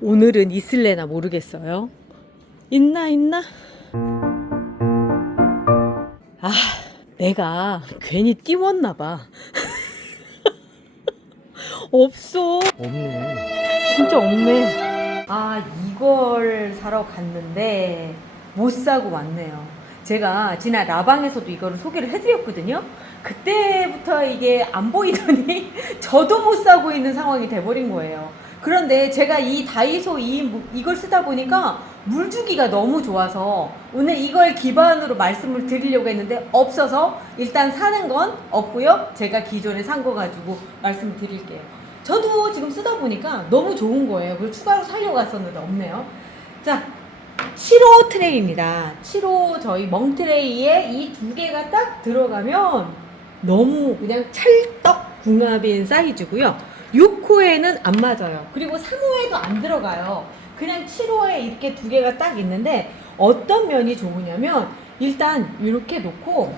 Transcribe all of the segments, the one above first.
오늘은 있을래나 모르겠어요. 있나? 아, 내가 괜히 띄웠나 봐. 없어. 없네. 진짜 없네. 아, 이걸 사러 갔는데 못 사고 왔네요. 제가 지난 라방에서도 이거를 소개를 해드렸거든요. 그때부터 이게 안 보이더니 저도 못 사고 있는 상황이 돼버린 거예요. 그런데 제가 이 다이소 이걸 쓰다 보니까 물주기가 너무 좋아서 오늘 이걸 기반으로 말씀을 드리려고 했는데 없어서 일단 사는 건 없고요. 제가 기존에 산 거 가지고 말씀을 드릴게요. 저도 지금 쓰다 보니까 너무 좋은 거예요. 그래서 추가로 살려고 했었는데 없네요. 자, 7호 트레이입니다. 7호 저희 멍트레이에 이 두 개가 딱 들어가면 너무 그냥 찰떡 궁합인 사이즈고요. 6호에는 안 맞아요. 그리고 3호에도 안 들어가요. 그냥 7호에 이렇게 두 개가 딱 있는데 어떤 면이 좋으냐면 일단 이렇게 놓고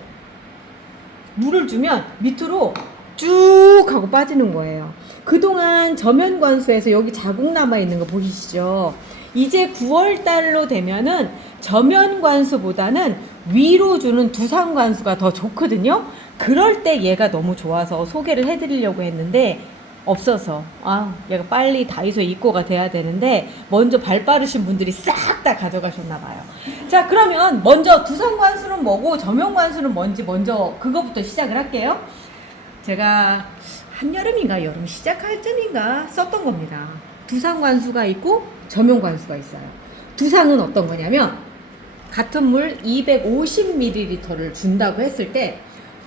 물을 주면 밑으로 쭉 하고 빠지는 거예요. 그동안 저면 관수에서 여기 자국 남아 있는 거 보이시죠? 이제 9월 달로 되면은 저면 관수보다는 위로 주는 두상 관수가 더 좋거든요. 그럴 때 얘가 너무 좋아서 소개를 해드리려고 했는데 없어서 얘가 빨리 다이소에 입고가 돼야 되는데 먼저 발 빠르신 분들이 싹 다 가져가셨나 봐요. 자, 그러면 먼저 두상 관수는 뭐고 저면 관수는 뭔지 먼저 그거부터 시작을 할게요. 제가 한여름인가 여름 시작할 쯤인가 썼던 겁니다. 두상 관수가 있고 저면 관수가 있어요. 두상은 어떤 거냐면 같은 물 250ml를 준다고 했을 때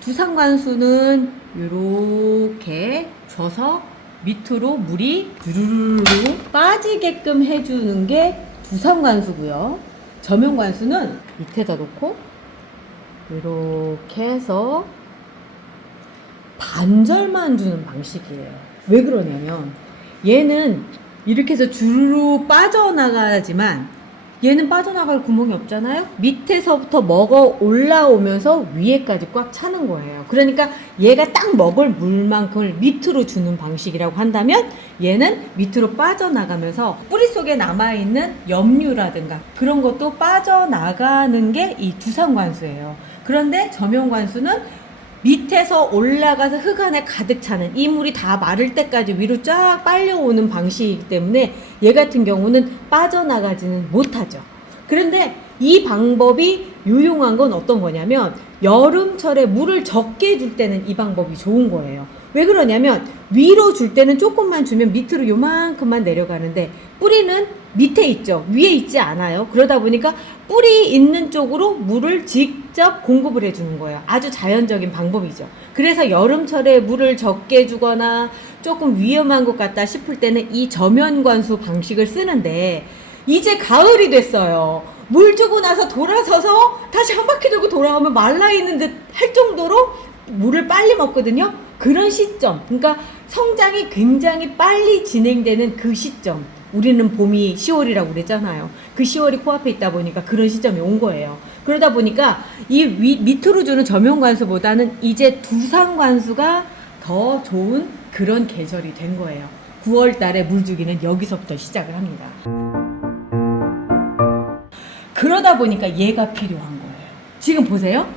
두상 관수는 이렇게 줘서 밑으로 물이 주르르 빠지게끔 해주는 게 두상 관수고요. 저면 관수는 밑에다 놓고 이렇게 해서 반절만 주는 방식이에요. 왜 그러냐면 얘는 이렇게 해서 주르르 빠져나가지만 얘는 빠져나갈 구멍이 없잖아요. 밑에서부터 먹어 올라오면서 위에까지 꽉 차는 거예요. 그러니까 얘가 딱 먹을 물만큼을 밑으로 주는 방식이라고 한다면 얘는 밑으로 빠져나가면서 뿌리 속에 남아있는 염류라든가 그런 것도 빠져나가는 게 이 두상관수예요. 그런데 저면관수는 밑에서 올라가서 흙 안에 가득 차는 이 물이 다 마를 때까지 위로 쫙 빨려오는 방식이기 때문에 얘 같은 경우는 빠져나가지는 못하죠. 그런데 이 방법이 유용한 건 어떤 거냐면 여름철에 물을 적게 줄 때는 이 방법이 좋은 거예요. 왜 그러냐면 위로 줄 때는 조금만 주면 밑으로 요만큼만 내려가는데 뿌리는 밑에 있죠. 위에 있지 않아요. 그러다 보니까 뿌리 있는 쪽으로 물을 직접 공급을 해주는 거예요. 아주 자연적인 방법이죠. 그래서 여름철에 물을 적게 주거나 조금 위험한 것 같다 싶을 때는 이 저면관수 방식을 쓰는데 이제 가을이 됐어요. 물 주고 나서 돌아서서 다시 한 바퀴 돌고 돌아오면 말라있는 듯 할 정도로 물을 빨리 먹거든요. 그런 시점, 그러니까 성장이 굉장히 빨리 진행되는 그 시점, 우리는 봄이 10월이라고 그랬잖아요. 그 10월이 코앞에 있다 보니까 그런 시점이 온 거예요. 그러다 보니까 이 밑으로 주는 저면관수보다는 이제 두상관수가 더 좋은 그런 계절이 된 거예요. 9월 달에 물 주기는 여기서부터 시작을 합니다. 그러다 보니까 얘가 필요한 거예요. 지금 보세요.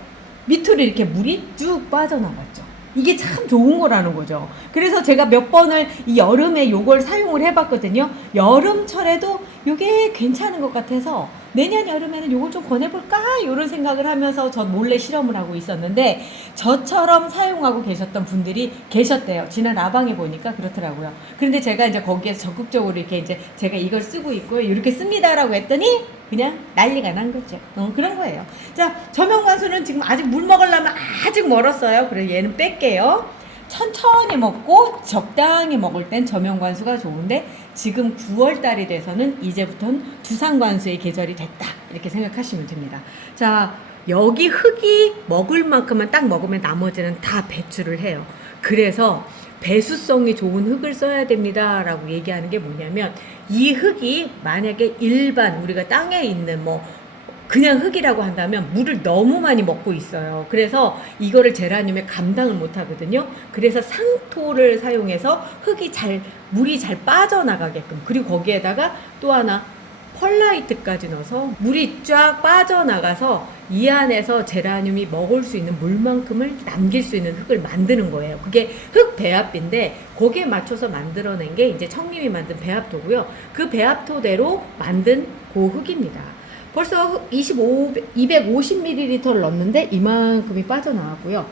밑으로 이렇게 물이 쭉 빠져나갔죠. 이게 참 좋은 거라는 거죠. 그래서 제가 몇 번을 이 여름에 요걸 사용을 해봤거든요. 여름철에도 이게 괜찮은 것 같아서 내년 여름에는 요걸 좀 권해볼까? 이런 생각을 하면서 저 몰래 실험을 하고 있었는데 저처럼 사용하고 계셨던 분들이 계셨대요. 지난 라방에 보니까 그렇더라고요. 그런데 제가 이제 거기에서 적극적으로 이렇게 이제 제가 이걸 쓰고 있고요. 이렇게 씁니다라고 했더니 그냥 난리가 난 거죠. 그런 거예요. 자, 저면관수는 지금 아직 물 먹으려면 아직 멀었어요. 그래서 얘는 뺄게요. 천천히 먹고 적당히 먹을 땐 저면관수가 좋은데 지금 9월 달이 돼서는 이제부터는 두상관수의 계절이 됐다. 이렇게 생각하시면 됩니다. 자, 여기 흙이 먹을 만큼만 딱 먹으면 나머지는 다 배출을 해요. 그래서 배수성이 좋은 흙을 써야 됩니다 라고 얘기하는 게 뭐냐면 이 흙이 만약에 일반 우리가 땅에 있는 뭐 그냥 흙이라고 한다면 물을 너무 많이 먹고 있어요. 그래서 이거를 제라늄에 감당을 못 하거든요. 그래서 상토를 사용해서 물이 잘 빠져나가게끔, 그리고 거기에다가 또 하나 펄라이트까지 넣어서 물이 쫙 빠져나가서 이 안에서 제라늄이 먹을 수 있는 물만큼을 남길 수 있는 흙을 만드는 거예요. 그게 흙 배합비인데 거기에 맞춰서 만들어낸 게 이제 청님이 만든 배합토고요. 그 배합토대로 만든 그 흙입니다. 벌써 250ml를 넣었는데 이만큼이 빠져나왔고요.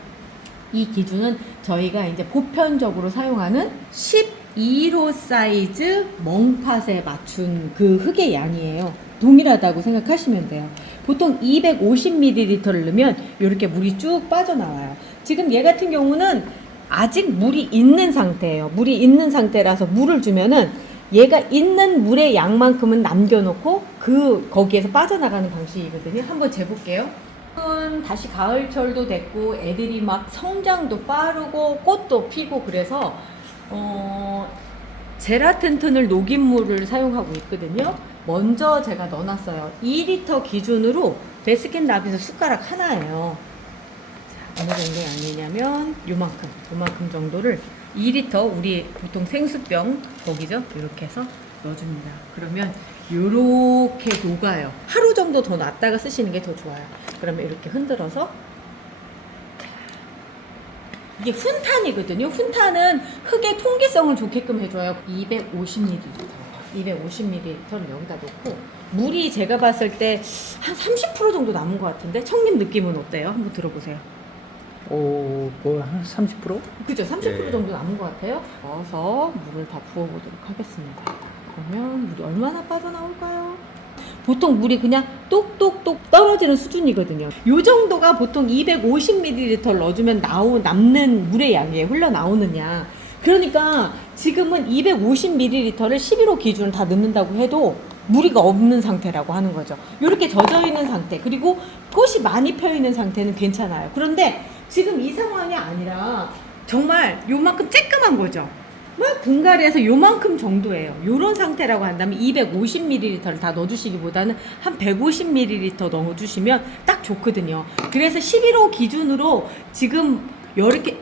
이 기준은 저희가 이제 보편적으로 사용하는 12호 사이즈 멍팟에 맞춘 그 흙의 양이에요. 동일하다고 생각하시면 돼요. 보통 250ml를 넣으면 이렇게 물이 쭉 빠져나와요. 지금 얘 같은 경우는 아직 물이 있는 상태예요. 물이 있는 상태라서 물을 주면은 얘가 있는 물의 양만큼은 남겨놓고 거기에서 빠져나가는 방식이거든요. 한번 재볼게요. 다시 가을철도 됐고 애들이 막 성장도 빠르고 꽃도 피고 그래서 제라텐튼을 녹인 물을 사용하고 있거든요. 먼저 제가 넣어놨어요. 2리터 기준으로 베스킨라빈스 숟가락 하나예요. 자, 어느 정도 양이냐면 요만큼 정도를 2리터 우리 보통 생수병 거기죠? 이렇게 해서 넣어줍니다. 그러면 요렇게 녹아요. 하루 정도 더 놨다가 쓰시는 게 더 좋아요. 그러면 이렇게 흔들어서, 이게 훈탄이거든요. 훈탄은 흙의 통기성을 좋게끔 해줘요. 250ml 를 여기다 놓고, 물이 제가 봤을 때 한 30% 정도 남은 것 같은데 청님 느낌은 어때요? 한번 들어보세요. 한 30%? 그죠? 30% 정도 남은 것 같아요. 넣어서 물을 다 부어보도록 하겠습니다. 그러면 물이 얼마나 빠져나올까요? 보통 물이 그냥 똑똑똑 떨어지는 수준이거든요. 이 정도가 보통 250ml를 넣어주면 남는 물의 양이에요. 흘러나오는 양. 그러니까 지금은 250ml를 11호 기준으로 다 넣는다고 해도 무리가 없는 상태라고 하는 거죠. 이렇게 젖어 있는 상태, 그리고 꽃이 많이 펴 있는 상태는 괜찮아요. 그런데 지금 이 상황이 아니라 정말 요만큼 쬐끔한 거죠. 막 분갈이해서 요만큼 정도예요. 요런 상태라고 한다면 250ml를 다 넣어주시기보다는 한 150ml 넣어주시면 딱 좋거든요. 그래서 11호 기준으로 지금 이렇게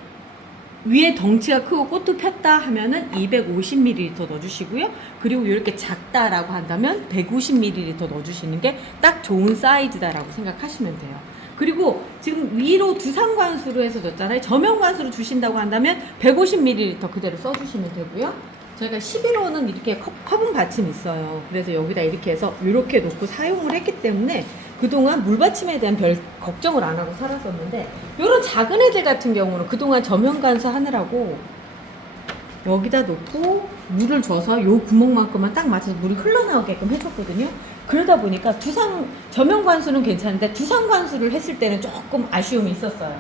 위에 덩치가 크고 꽃도 폈다 하면은 250ml 넣어주시고요. 그리고 이렇게 작다라고 한다면 150ml 넣어주시는 게 딱 좋은 사이즈다라고 생각하시면 돼요. 그리고 지금 위로 두상관수로 해서 줬잖아요. 저면관수로 주신다고 한다면 150ml 그대로 써주시면 되고요. 저희가 11호는 이렇게 화분 받침이 있어요. 그래서 여기다 이렇게 해서 이렇게 놓고 사용을 했기 때문에 그동안 물받침에 대한 별 걱정을 안 하고 살았었는데, 이런 작은 애들 같은 경우는 그동안 저면관수 하느라고 여기다 놓고 물을 줘서 요 구멍만큼만 딱 맞춰서 물이 흘러나오게끔 해줬거든요. 그러다 보니까 저면관수는 괜찮은데 두상관수를 했을 때는 조금 아쉬움이 있었어요.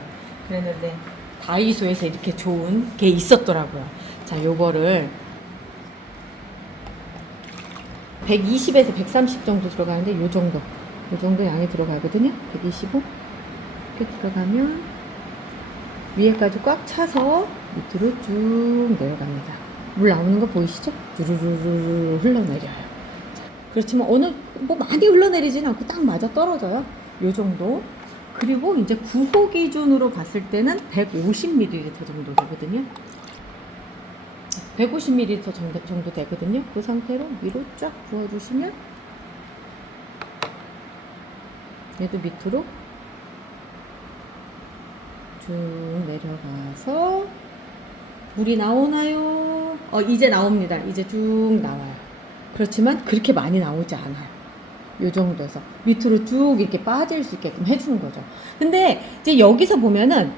그랬는데 다이소에서 이렇게 좋은 게 있었더라고요. 자, 요거를 120에서 130 정도 들어가는데 요 정도 양이 들어가거든요. 125 이렇게 들어가면 위에까지 꽉 차서 밑으로 쭉 내려갑니다. 물 나오는 거 보이시죠? 주르르르 흘러내려요. 그렇지만 많이 흘러내리진 않고 딱 맞아 떨어져요. 요 정도. 그리고 이제 9호 기준으로 봤을 때는 150ml 정도 되거든요. 150ml 정도 되거든요. 그 상태로 위로 쫙 부어주시면 얘도 밑으로 쭉 내려가서 물이 나오나요? 이제 나옵니다. 이제 쭉 나와요. 그렇지만 그렇게 많이 나오지 않아요. 요 정도에서 밑으로 쭉 이렇게 빠질 수 있게끔 해주는 거죠. 근데 이제 여기서 보면은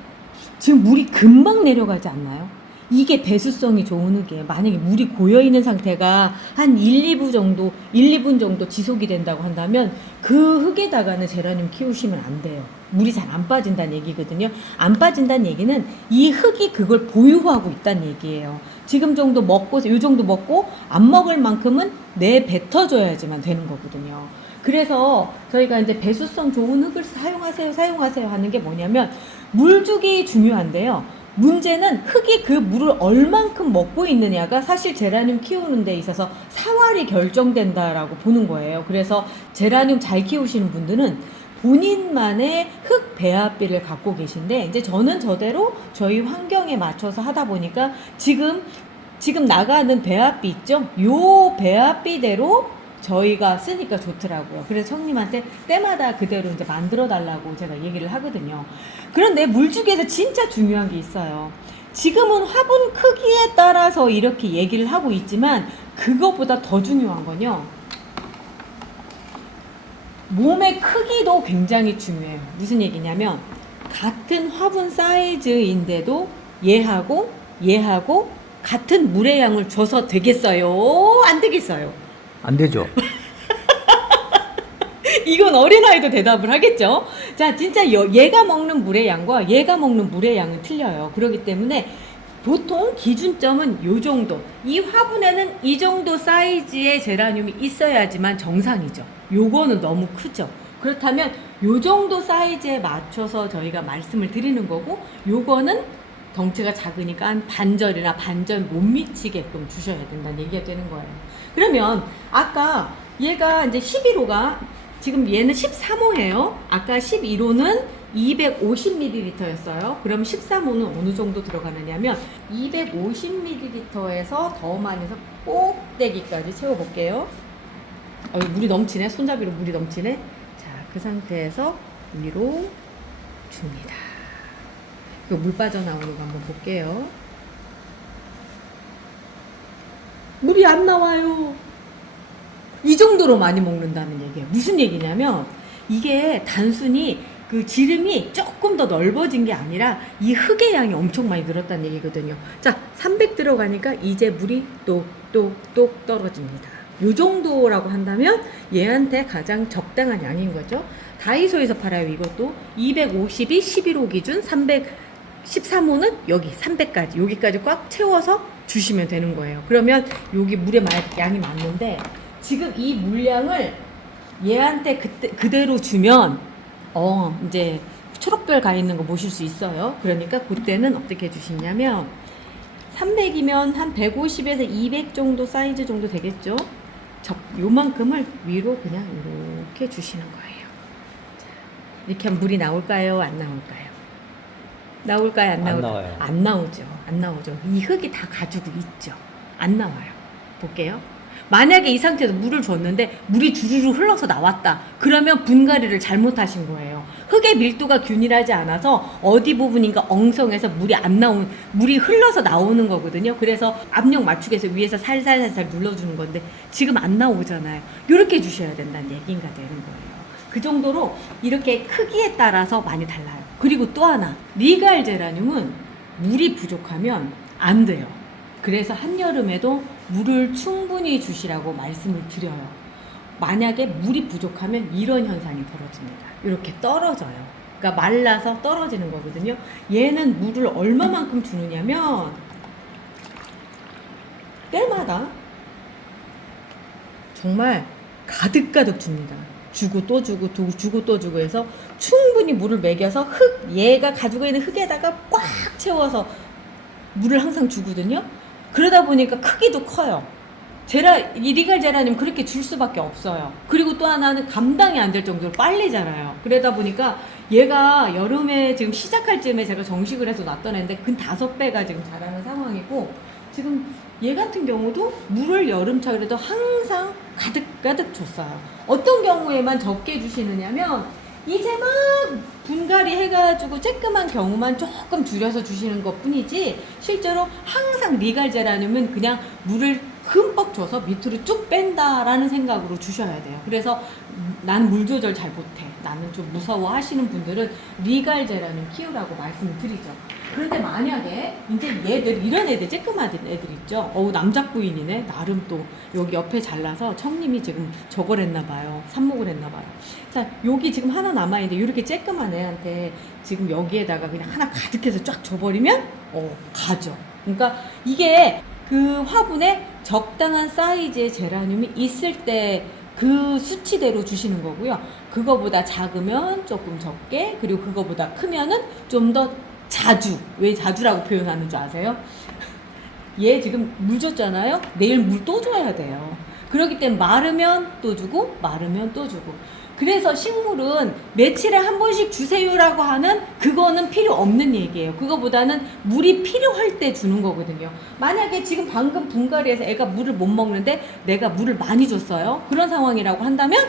지금 물이 금방 내려가지 않나요? 이게 배수성이 좋은 흙이에요. 만약에 물이 고여있는 상태가 한 1, 2분 정도 지속이 된다고 한다면 그 흙에다가는 제라늄 키우시면 안 돼요. 물이 잘 안 빠진다는 얘기거든요. 안 빠진다는 얘기는 이 흙이 그걸 보유하고 있다는 얘기예요. 지금 정도 먹고, 요 정도 먹고 안 먹을 만큼은 내뱉어줘야지만 되는 거거든요. 그래서 저희가 이제 배수성 좋은 흙을 사용하세요 하는 게 뭐냐면, 물주기 중요한데요. 문제는 흙이 그 물을 얼만큼 먹고 있느냐가 사실 제라늄 키우는 데 있어서 사활이 결정된다라고 보는 거예요. 그래서 제라늄 잘 키우시는 분들은 본인만의 흙 배합비를 갖고 계신데, 이제 저는 저대로 저희 환경에 맞춰서 하다 보니까 지금 나가는 배합비 있죠? 요 배합비대로 저희가 쓰니까 좋더라고요. 그래서 형님한테 때마다 그대로 이제 만들어 달라고 제가 얘기를 하거든요. 그런데 물주기에서 진짜 중요한 게 있어요. 지금은 화분 크기에 따라서 이렇게 얘기를 하고 있지만 그거보다 더 중요한 건요, 몸의 크기도 굉장히 중요해요. 무슨 얘기냐면 같은 화분 사이즈인데도 얘하고 같은 물의 양을 줘서 되겠어요? 안 되겠어요? 안 되죠. 이건 어린아이도 대답을 하겠죠. 자, 진짜 얘가 먹는 물의 양과 얘가 먹는 물의 양은 틀려요. 그렇기 때문에 보통 기준점은 요 정도. 이 화분에는 이 정도 사이즈의 제라늄이 있어야지만 정상이죠. 요거는 너무 크죠. 그렇다면 요 정도 사이즈에 맞춰서 저희가 말씀을 드리는 거고, 요거는 덩치가 작으니까 한 반절이나 반절 못 미치게끔 주셔야 된다는 얘기가 되는 거예요. 그러면 아까 얘가 이제 11호가 지금 얘는 13호예요. 아까 11호는 250ml였어요. 그럼 13호는 어느 정도 들어가느냐면 250ml에서 더 많이 해서 꼭대기까지 채워볼게요. 물이 넘치네. 손잡이로 물이 넘치네. 자, 그 상태에서 위로 줍니다. 물 빠져나오는 거 한번 볼게요. 물이 안 나와요. 이 정도로 많이 먹는다는 얘기예요. 무슨 얘기냐면 이게 단순히 그 지름이 조금 더 넓어진 게 아니라 이 흙의 양이 엄청 많이 늘었다는 얘기거든요. 자, 300 들어가니까 이제 물이 똑똑똑 떨어집니다. 요 정도라고 한다면 얘한테 가장 적당한 양인 거죠. 다이소에서 팔아요. 이것도 250이 11호 기준, 13호는 여기 300까지 여기까지 꽉 채워서 주시면 되는 거예요. 그러면 여기 물의 양이 맞는데 지금 이 물량을 얘한테 그대로 주면 이제 초록별 가 있는 거 보실 수 있어요. 그러니까 그때는 어떻게 해주시냐면 300이면 한 150에서 200 정도 사이즈 정도 되겠죠. 요만큼을 위로 그냥 이렇게 주시는 거예요. 자, 이렇게 하면 물이 나올까요? 안 나올까요? 나올까요? 안 나올까요? 나와요. 안 나오죠. 안 나오죠. 이 흙이 다 가지고 있죠. 안 나와요. 볼게요. 만약에 이 상태에서 물을 줬는데 물이 주르르 흘러서 나왔다. 그러면 분갈이를 잘못하신 거예요. 흙의 밀도가 균일하지 않아서 어디 부분인가 엉성해서 물이 흘러서 나오는 거거든요. 그래서 압력 맞추기 위해서 위에서 살살 눌러주는 건데 지금 안 나오잖아요. 이렇게 주셔야 된다는 얘기가 되는 거예요. 그 정도로 이렇게 크기에 따라서 많이 달라요. 그리고 또 하나, 리갈 제라늄은 물이 부족하면 안 돼요. 그래서 한여름에도 물을 충분히 주시라고 말씀을 드려요. 만약에 물이 부족하면 이런 현상이 벌어집니다. 이렇게 떨어져요. 그러니까 말라서 떨어지는 거거든요. 얘는 물을 얼마만큼 주느냐면 때마다 정말 가득가득 줍니다. 주고 또 주고 주고 또 주고 해서 충분히 물을 먹여서 얘가 가지고 있는 흙에다가 꽉 채워서 물을 항상 주거든요. 그러다 보니까 크기도 커요. 이 리갈 제라늄 그렇게 줄 수밖에 없어요. 그리고 또 하나는 감당이 안 될 정도로 빨리 자라요. 그러다 보니까 얘가 여름에 지금 시작할 즈음에 제가 정식을 해서 놨던 애인데 근 5배가 지금 자라는 상황이고, 지금 얘 같은 경우도 물을 여름철에도 항상 가득가득 줬어요. 어떤 경우에만 적게 주시느냐면 이제 막 분갈이 해가지고 쬐끔한 경우만 조금 줄여서 주시는 것 뿐이지, 실제로 항상 리갈 제라늄은 그냥 물을 흠뻑 줘서 밑으로 쭉 뺀다라는 생각으로 주셔야 돼요. 그래서 나는 물 조절 잘 못해, 나는 좀 무서워 하시는 분들은 리갈 제라늄 키우라고 말씀을 드리죠. 그런데 만약에 이제 이런 애들, 쬐끄만 애들 있죠. 남자 부인이네. 나름 또 여기 옆에 잘라서 청님이 지금 저걸 했나봐요. 삽목을 했나봐요. 자, 여기 지금 하나 남아있는데 이렇게 쬐끄만 애한테 지금 여기에다가 그냥 하나 가득해서 쫙 줘버리면 가죠. 그러니까 이게 그 화분에 적당한 사이즈의 제라늄이 있을 때 그 수치대로 주시는 거고요. 그거보다 작으면 조금 적게, 그리고 그거보다 크면은 좀 더 자주. 왜 자주라고 표현하는 줄 아세요? 얘 지금 물 줬잖아요. 내일 물 또 줘야 돼요. 그렇기 때문에 마르면 또 주고 마르면 또 주고. 그래서 식물은 며칠에 한 번씩 주세요라고 하는 그거는 필요 없는 얘기예요. 그거보다는 물이 필요할 때 주는 거거든요. 만약에 지금 방금 분갈이에서 애가 물을 못 먹는데 내가 물을 많이 줬어요. 그런 상황이라고 한다면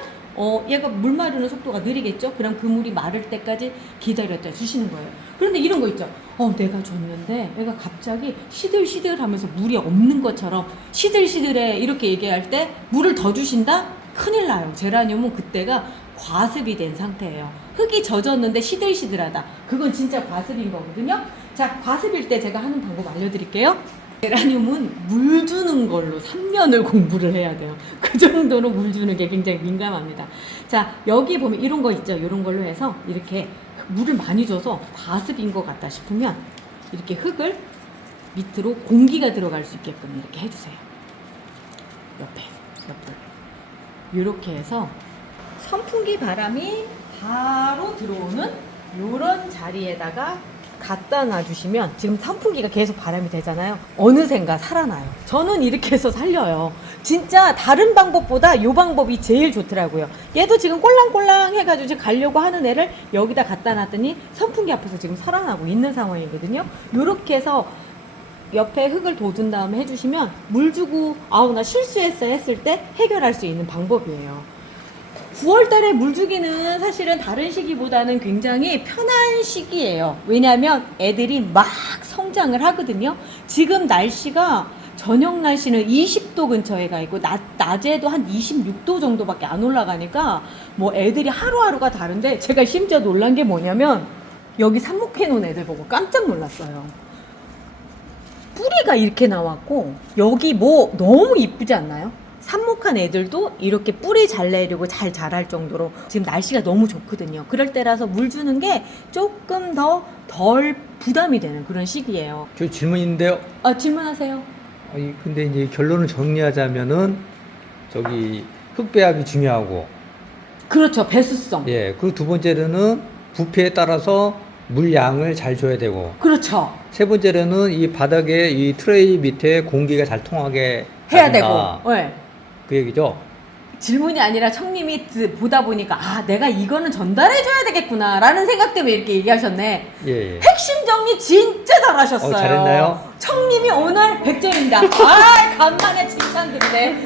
얘가 물 마르는 속도가 느리겠죠? 그럼 그 물이 마를 때까지 기다렸다 주시는 거예요. 그런데 이런 거 있죠. 내가 줬는데 애가 갑자기 시들시들 하면서 물이 없는 것처럼 시들시들해 이렇게 얘기할 때 물을 더 주신다? 큰일 나요. 제라늄은 그때가 과습이 된 상태예요. 흙이 젖었는데 시들시들하다. 그건 진짜 과습인 거거든요. 자, 과습일 때 제가 하는 방법 알려드릴게요. 제라늄은 물 주는 걸로 3년을 공부를 해야 돼요. 그 정도로 물 주는 게 굉장히 민감합니다. 자, 여기 보면 이런 거 있죠. 이런 걸로 해서 이렇게 물을 많이 줘서 과습인 것 같다 싶으면 이렇게 흙을 밑으로 공기가 들어갈 수 있게끔 이렇게 해주세요. 옆에. 이렇게 해서 선풍기 바람이 바로 들어오는 이런 자리에다가 갖다 놔주시면 지금 선풍기가 계속 바람이 되잖아요. 어느샌가 살아나요. 저는 이렇게 해서 살려요. 진짜 다른 방법보다 이 방법이 제일 좋더라고요. 얘도 지금 꼴랑꼴랑 해가지고 지금 가려고 하는 애를 여기다 갖다 놨더니 선풍기 앞에서 지금 살아나고 있는 상황이거든요. 이렇게 해서 옆에 흙을 돋운 다음에 해주시면 물 주고 아우 나 실수했어 했을 때 해결할 수 있는 방법이에요. 9월 달에 물 주기는 사실은 다른 시기보다는 굉장히 편한 시기예요. 왜냐하면 애들이 막 성장을 하거든요. 지금 날씨가 저녁 날씨는 20도 근처에 가 있고 낮에도 한 26도 정도밖에 안 올라가니까 뭐 애들이 하루하루가 다른데 제가 심지어 놀란 게 뭐냐면 여기 삽목해 놓은 애들 보고 깜짝 놀랐어요. 뿌리가 이렇게 나왔고 여기 뭐 너무 이쁘지 않나요? 삽목한 애들도 이렇게 뿌리 잘 내리고 잘 자랄 정도로 지금 날씨가 너무 좋거든요. 그럴 때라서 물 주는 게 조금 더 덜 부담이 되는 그런 시기예요. 저 질문인데요. 질문하세요. 근데 이제 결론을 정리하자면은 저기 흙배합이 중요하고. 그렇죠. 배수성. 예. 그리고 두 번째로는 부피에 따라서 물량을 잘 줘야 되고. 그렇죠. 세 번째로는 이 바닥에 이 트레이 밑에 공기가 잘 통하게 해야 되고. 네. 그 얘기죠. 질문이 아니라 청님이 보다 보니까 내가 이거는 전달해줘야 되겠구나 라는 생각 때문에 이렇게 얘기하셨네. 예. 핵심 정리 진짜 잘하셨어요. 잘했나요? 청님이 오늘 100점입니다. 간만에 칭찬드리네.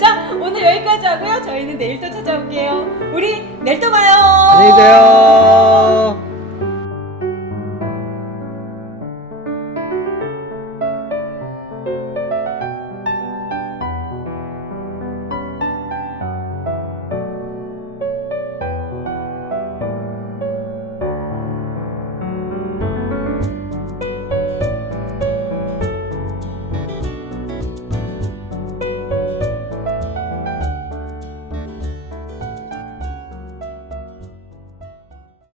자, 오늘 여기까지 하고요. 저희는 내일 또 찾아올게요. 우리 내일 또 봐요. 안녕히 계세요.